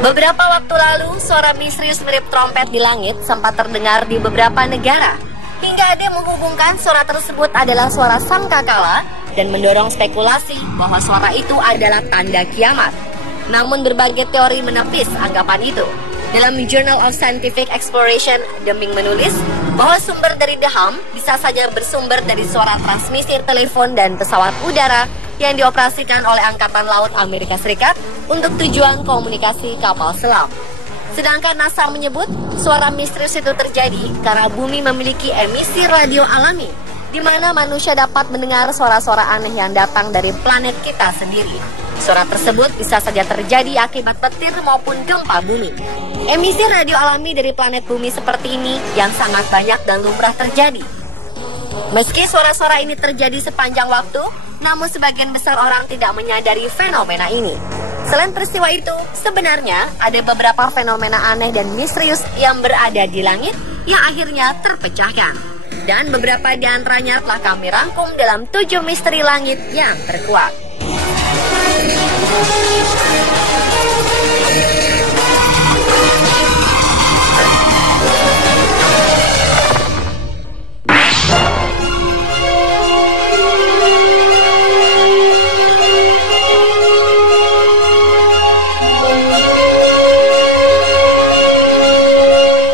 Beberapa waktu lalu, suara misterius mirip trompet di langit sempat terdengar di beberapa negara. Hingga ada yang menghubungkan suara tersebut adalah suara sangkakala dan mendorong spekulasi bahwa suara itu adalah tanda kiamat. Namun berbagai teori menepis anggapan itu. Dalam Journal of Scientific Exploration, Deming menulis bahwa sumber dari The Hum bisa saja bersumber dari suara transmisi telepon dan pesawat udara yang dioperasikan oleh Angkatan Laut Amerika Serikat untuk tujuan komunikasi kapal selam. Sedangkan NASA menyebut suara misterius itu terjadi karena bumi memiliki emisi radio alami, di mana manusia dapat mendengar suara-suara aneh yang datang dari planet kita sendiri. Suara tersebut bisa saja terjadi akibat petir maupun gempa bumi. Emisi radio alami dari planet bumi seperti ini yang sangat banyak dan lumrah terjadi. Meski suara-suara ini terjadi sepanjang waktu, namun sebagian besar orang tidak menyadari fenomena ini. Selain peristiwa itu, sebenarnya ada beberapa fenomena aneh dan misterius yang berada di langit yang akhirnya terpecahkan. Dan beberapa di antaranya telah kami rangkum dalam 7 misteri langit yang terkuat.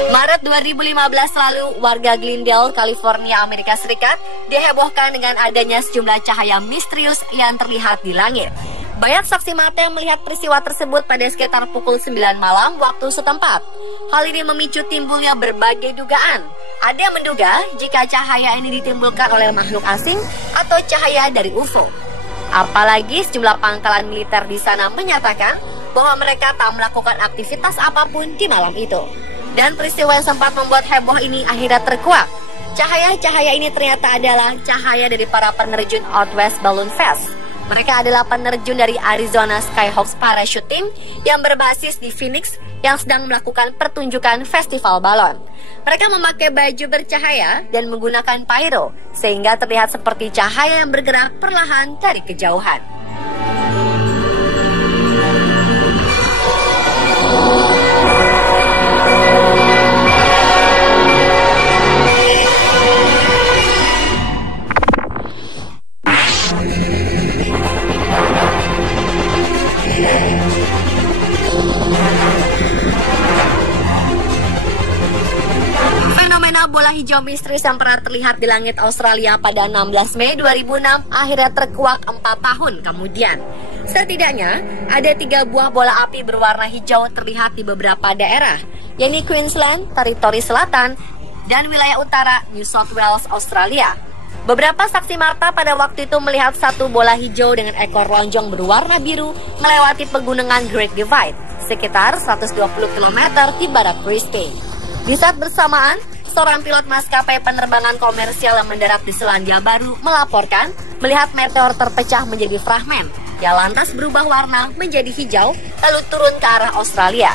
Maret 2015 lalu, warga Glendale, California, Amerika Serikat dihebohkan dengan adanya sejumlah cahaya misterius yang terlihat di langit. Banyak saksi mata yang melihat peristiwa tersebut pada sekitar pukul 9 malam waktu setempat. Hal ini memicu timbulnya berbagai dugaan. Ada yang menduga jika cahaya ini ditimbulkan oleh makhluk asing atau cahaya dari UFO. Apalagi sejumlah pangkalan militer di sana menyatakan bahwa mereka tak melakukan aktivitas apapun di malam itu. Dan peristiwa yang sempat membuat heboh ini akhirnya terkuak. Cahaya-cahaya ini ternyata adalah cahaya dari para penerjun Outwest Balloon Fest. Mereka adalah penerjun dari Arizona Skyhawks Parachute Team yang berbasis di Phoenix yang sedang melakukan pertunjukan festival balon. Mereka memakai baju bercahaya dan menggunakan pyro sehingga terlihat seperti cahaya yang bergerak perlahan dari kejauhan. Fenomena bola hijau misterius yang pernah terlihat di langit Australia pada 16 Mei 2006 akhirnya terkuak 4 tahun kemudian. Setidaknya ada 3 buah bola api berwarna hijau terlihat di beberapa daerah, yakni Queensland, Teritori Selatan, dan wilayah utara New South Wales, Australia. Beberapa saksi mata pada waktu itu melihat satu bola hijau dengan ekor lonjong berwarna biru melewati pegunungan Great Divide, sekitar 120 km di barat Brisbane. Di saat bersamaan, seorang pilot maskapai penerbangan komersial yang mendarat di Selandia Baru melaporkan melihat meteor terpecah menjadi fragmen yang lantas berubah warna menjadi hijau lalu turun ke arah Australia.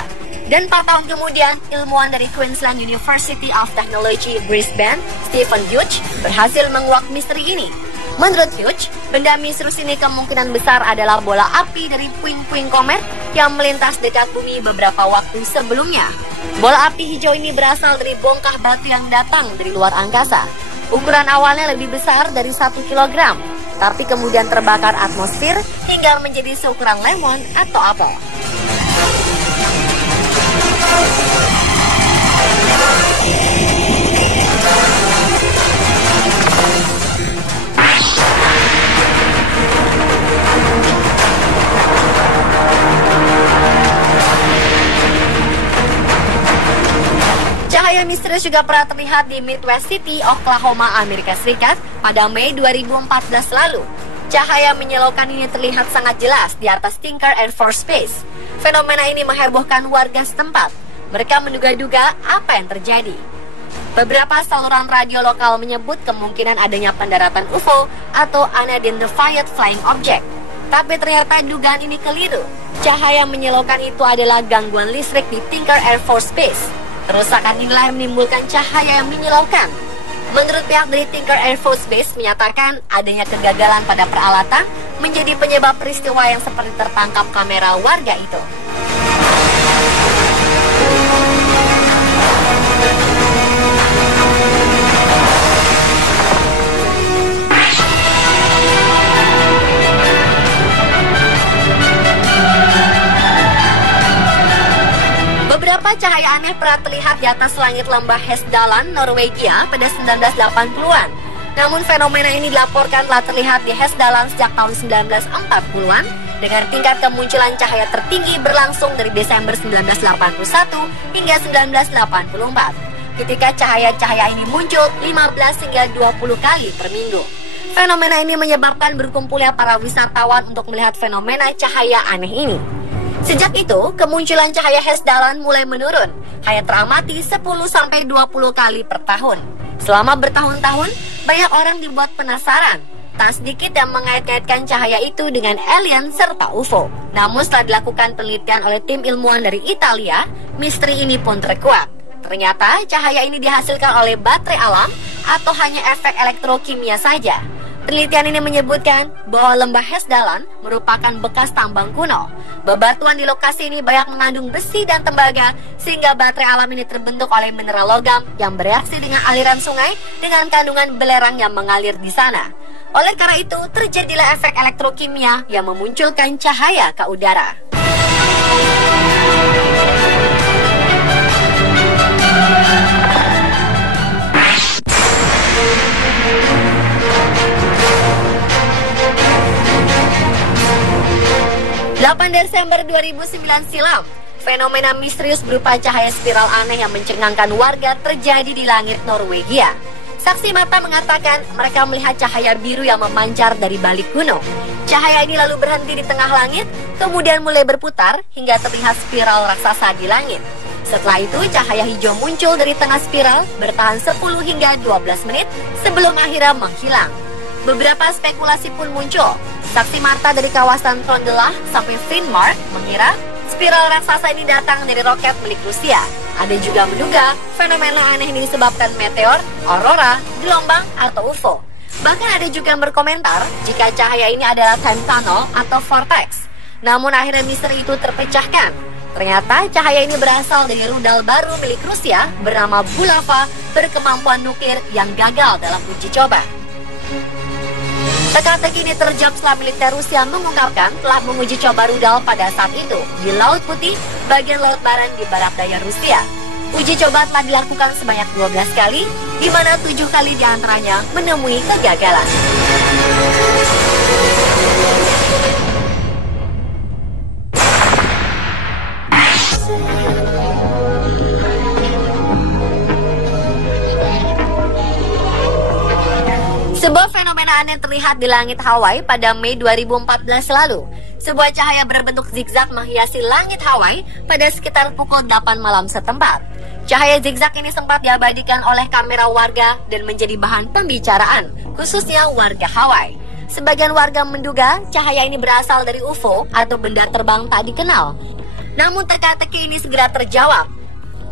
Dan 4 tahun kemudian, ilmuwan dari Queensland University of Technology Brisbane, Stephen Hughes, berhasil menguak misteri ini. Menurut Hughes, benda misterius ini kemungkinan besar adalah bola api dari puing-puing komet yang melintas dekat bumi beberapa waktu sebelumnya. Bola api hijau ini berasal dari bongkah batu yang datang dari luar angkasa. Ukuran awalnya lebih besar dari 1 kg, tapi kemudian terbakar atmosfer hingga menjadi seukuran lemon atau apel. Cahaya misterius juga pernah terlihat di Midwest City, Oklahoma, Amerika Serikat pada Mei 2014 lalu. Cahaya menyilaukan ini terlihat sangat jelas di atas Tinker Air Force Base. Fenomena ini menghebohkan warga setempat. Mereka menduga-duga apa yang terjadi. Beberapa saluran radio lokal menyebut kemungkinan adanya pendaratan UFO atau Unidentified Flying Object. Tapi ternyata dugaan ini keliru. Cahaya menyilaukan itu adalah gangguan listrik di Tinker Air Force Base. Kerusakan inilah yang menimbulkan cahaya yang menyilaukan. Menurut pihak dari Tinker Air Force Base menyatakan adanya kegagalan pada peralatan menjadi penyebab peristiwa yang seperti tertangkap kamera warga itu. terlihat di atas langit lembah Hesdallen, Norwegia pada 1980-an. Namun fenomena ini dilaporkan telah terlihat di Hesdallen sejak tahun 1940-an dengan tingkat kemunculan cahaya tertinggi berlangsung dari Desember 1981 hingga 1984. Ketika cahaya-cahaya ini muncul 15 hingga 20 kali per minggu. Fenomena ini menyebabkan berkumpulnya para wisatawan untuk melihat fenomena cahaya aneh ini. Sejak itu, kemunculan cahaya Hesdallen mulai menurun, hanya teramati 10-20 kali per tahun. Selama bertahun-tahun, banyak orang dibuat penasaran. Tak sedikit yang mengait-ngaitkan cahaya itu dengan alien serta UFO. Namun setelah dilakukan penelitian oleh tim ilmuwan dari Italia, misteri ini pun terkuak. Ternyata cahaya ini dihasilkan oleh baterai alam atau hanya efek elektrokimia saja. Penelitian ini menyebutkan bahwa lembah Hesdallen merupakan bekas tambang kuno. Bebatuan di lokasi ini banyak mengandung besi dan tembaga, sehingga baterai alam ini terbentuk oleh mineral logam yang bereaksi dengan aliran sungai dengan kandungan belerang yang mengalir di sana. Oleh karena itu, terjadilah efek elektrokimia yang memunculkan cahaya ke udara. 8 Desember 2009 silam, fenomena misterius berupa cahaya spiral aneh yang mencengangkan warga terjadi di langit Norwegia. Saksi mata mengatakan mereka melihat cahaya biru yang memancar dari balik gunung. Cahaya ini lalu berhenti di tengah langit, kemudian mulai berputar hingga terlihat spiral raksasa di langit. Setelah itu, cahaya hijau muncul dari tengah spiral, bertahan 10 hingga 12 menit sebelum akhirnya menghilang. Beberapa spekulasi pun muncul. Saksi mata dari kawasan Trøndelag sampai Finnmark mengira spiral raksasa ini datang dari roket milik Rusia. Ada juga menduga fenomena aneh ini disebabkan meteor, aurora, gelombang, atau UFO. Bahkan ada juga yang berkomentar jika cahaya ini adalah time tunnel atau vortex. Namun akhirnya misteri itu terpecahkan. Ternyata cahaya ini berasal dari rudal baru milik Rusia bernama Bulava berkemampuan nuklir yang gagal dalam uji coba. Teka-teki ini terjawab setelah militer Rusia mengungkapkan telah menguji coba rudal pada saat itu di Laut Putih, bagian Laut Baran di barat daya Rusia. Uji coba telah dilakukan sebanyak 12 kali, di mana 7 kali diantaranya menemui kegagalan. Sebuah fenomena aneh terlihat di langit Hawaii pada Mei 2014 lalu. Sebuah cahaya berbentuk zigzag menghiasi langit Hawaii pada sekitar pukul 8 malam setempat. Cahaya zigzag ini sempat diabadikan oleh kamera warga dan menjadi bahan pembicaraan, khususnya warga Hawaii. Sebagian warga menduga cahaya ini berasal dari UFO atau benda terbang tak dikenal. Namun teka-teki ini segera terjawab.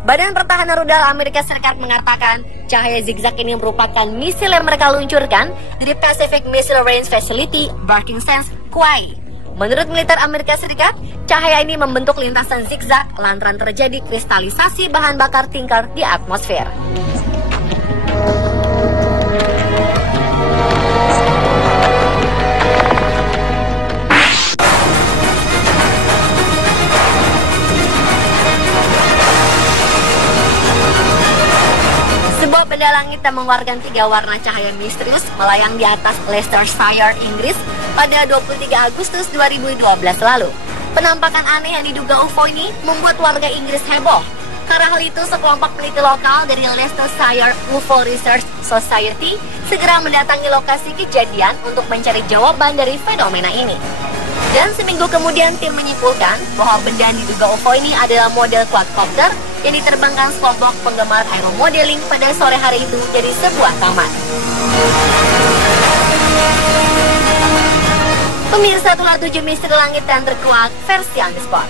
Badan Pertahanan Rudal Amerika Serikat mengatakan cahaya zigzag ini merupakan misil yang mereka luncurkan dari Pacific Missile Range Facility, Barking Sands, Kauai. Menurut militer Amerika Serikat, cahaya ini membentuk lintasan zigzag lantaran terjadi kristalisasi bahan bakar tinker di atmosfer. Sebuah benda langit yang mengeluarkan 3 warna cahaya misterius melayang di atas Leicestershire, Inggris pada 23 Agustus 2012 lalu. Penampakan aneh yang diduga UFO ini membuat warga Inggris heboh. Karena hal itu, sekelompok peneliti lokal dari Leicestershire UFO Research Society segera mendatangi lokasi kejadian untuk mencari jawaban dari fenomena ini. Dan seminggu kemudian tim menyimpulkan bahwa benda yang diduga UFO ini adalah model quadcopter yang diterbangkan sekelompok penggemar aeromodeling pada sore hari itu dari sebuah taman. Pemirsa, itulah 7 misteri langit yang terkuak versi on the spot.